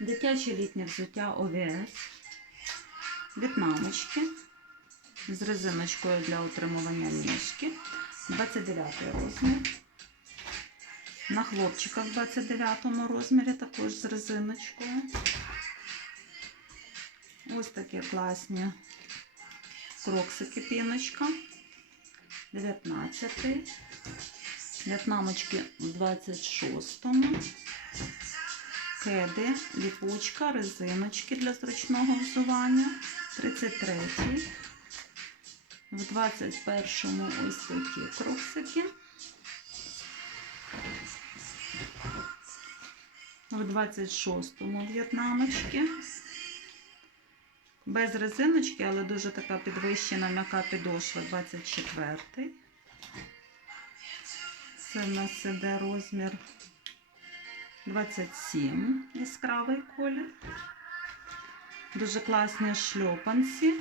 Дитяче літнє взуття ОВС. В'єтнамочки з резиночкою для утримування ніжки. 29 розмір. На хлопчиках в 29 розмірі також з резиночкою. Ось такі класні кроксики піночка. 19. В'єтнамочки в 26-му. Кеди, ліпучка, резиночки для зручного взування. 33. В 21-му ось такі кроксики. В 26-му в'єтнамочки. Без резиночки, але дуже така підвищена м'яка підошва 24. Це в нас іде розмір 27 яскравий колір. Дуже класні шльопанці.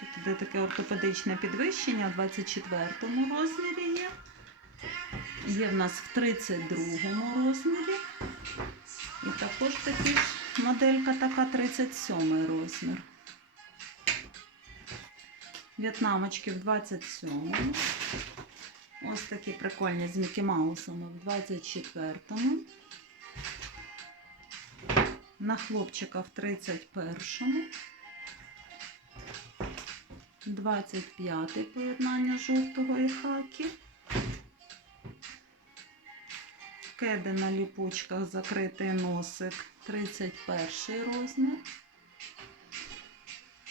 Тут іде таке ортопедичне підвищення в 24 розмірі є. Є в нас в 32 розмірі. І також такі ж моделька така 37 розмір. В'єтнамочки в 27-му. Ось такі прикольні з Мікі Маусами в 24-му. На хлопчика в 31-му. 25-й поєднання жовтого і хакі. Кеди на ліпучках закритий носик 31 розмір.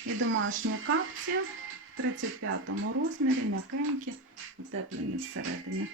І домашні капці в 35 розмірі, м'якенькі, утеплені всередині.